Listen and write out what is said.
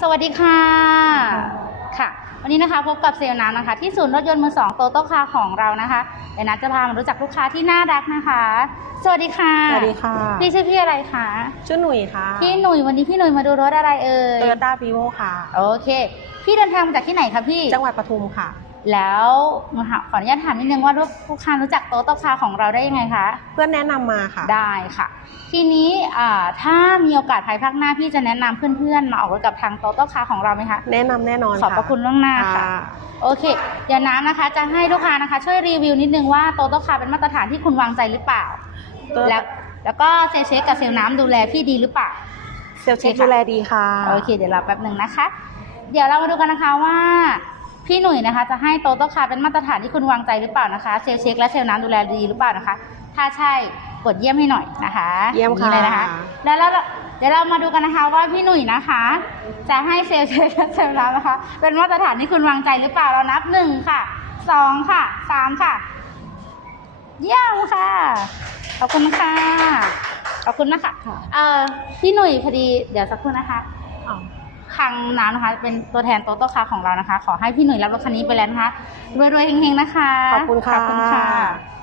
สวัสดีค่ะ ค่ะ วันนี้นะคะพบกับเซลล์น้ำนะคะ ที่ศูนย์รถยนต์มือสองโตโต้คาร์ของเรานะคะเดี๋ยวนัทจะพามารู้จักลูกค้าที่น่ารักนะคะ สวัสดีค่ะสวัสดีค่ะ พี่ชื่อพี่อะไรคะชื่อหนุ่ยค่ะ พี่หนุ่ยวันนี้พี่หนุ่ยมาดูรถอะไรเอ่ยโตโยต้าฟีโวค่ะ โอเค พี่เดินทางมาจากที่ไหนคะพี่ จังหวัดปทุมค่ะ แล้วหนูถามขออนุญาตถามนิดนึงว่าลูกค้ารู้จักโตโต้คาร์ของเราได้ยังไงคะ เพื่อนแนะนำมาค่ะ ได้ค่ะ ทีนี้อ่าถ้ามีโอกาสภายภาคหน้าพี่จะแนะนำเพื่อนๆมาออกรถกับทางโตโต้คาร์ของเราไหมคะ แนะนำแน่นอนขอบพระคุณล่วงหน้าค่ะ โอเค เดี๋ยวน้ำนะคะ จะให้ลูกค้านะคะ ช่วยรีวิวนิดนึงว่าโตโต้คาร์เป็นมาตรฐานที่คุณวางใจหรือเปล่าตัวแล้วแล้วก็เซลเช็คกับเซลน้ำดูแลพี่ดีหรือเปล่า เซลล์เช็คโอเคค่ะดูแลดีค่ะ โอเค เดี๋ยวรอแป๊บหนึ่งนะคะ เดี๋ยวเรามาดูกันนะคะว่า พี่หนุ่ยนะคะจะให้โตโต้คาร์เป็นมาตรฐานที่คุณวางใจหรือเปล่านะคะเซลเช็คและเซลน้ำดูแลดีหรือเปล่านะคะ ถ้าใช่กดเยี่ยมให้หน่อยนะคะเยี่ยมค่ะ นี่เลยนะคะแล้วแล้วเดี๋ยวเรามาดูกันนะคะว่าพี่หนุ่ยนะคะ จะให้เซลเช็คและเซลน้ำนะคะ เป็นมาตรฐานที่คุณวางใจหรือเปล่าเรานับหนึ่งค่ะสองค่ะสามค่ะ เยี่ยมค่ะขอบคุณค่ะขอบคุณนะคะค่ะเอ่อพี่หนุ่ยพอดีเดี๋ยวสักครู่นะคะอ๋อ ทางน้ำนะคะ เป็นตัวแทนโตโต้คาร์ของเรานะคะ ขอให้พี่หนุ่ยรับรถคันนี้ไปแล้วนะคะรวยๆเฮงๆนะคะ ขอบคุณค่ะ ขอบคุณค่ะ